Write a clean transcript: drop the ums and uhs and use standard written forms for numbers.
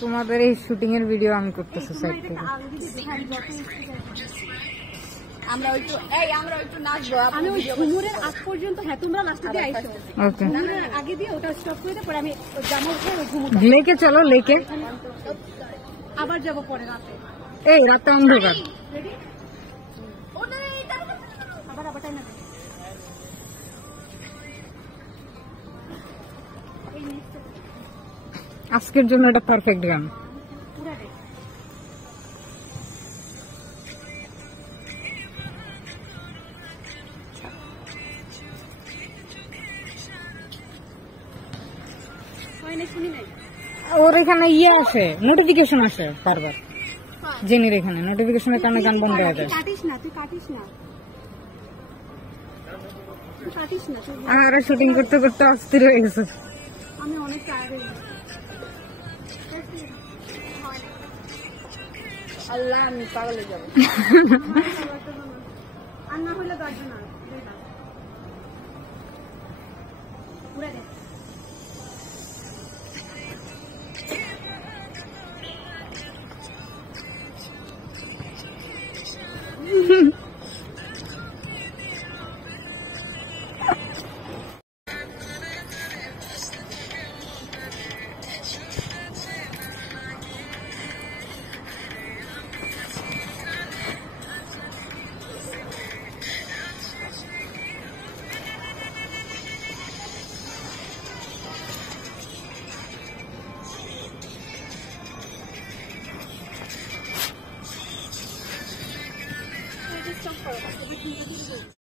তোমাদের এই শুটিং এর ভিডিও আমি করতেছি সাইড থেকে। আমরা একটু নাচবো। আমি ওই ঝুমুরের আগ পর্যন্ত, হ্যাঁ তোমরা লাস্টে দিয়ে আইছো। ওকে, ঝুমুরের আগে দিয়ে ওটা স্টপ করে দেব, পরে আমি জামা উঠে ওই ঝুমুর লেকে চলো, লেকে আবার যাব পরে রাতে। এই রাতে অন্ধকার। রেডি? আবার টাইম না। আজকের জন্য এটা পারফেক্ট গান। পুরা রে। শুনি নাই। ওর এখানে ইয়ে আসে, নোটিফিকেশন আসে বারবার। জেনির এখানে নোটিফিকেশনের কারণে গান বন্ধ হয়ে যায়। কাটিস না, তুই কাটিস না, তুই কাটিস না। আর শুটিং করতে করতে অস্থির হয়ে গেছে। আমি অনেক টায়ার্ড হয়ে গেছি। আল্লাহ, আমি পাগল হয়ে যাবো। আর না হলে দরজা না পুরা দেখ।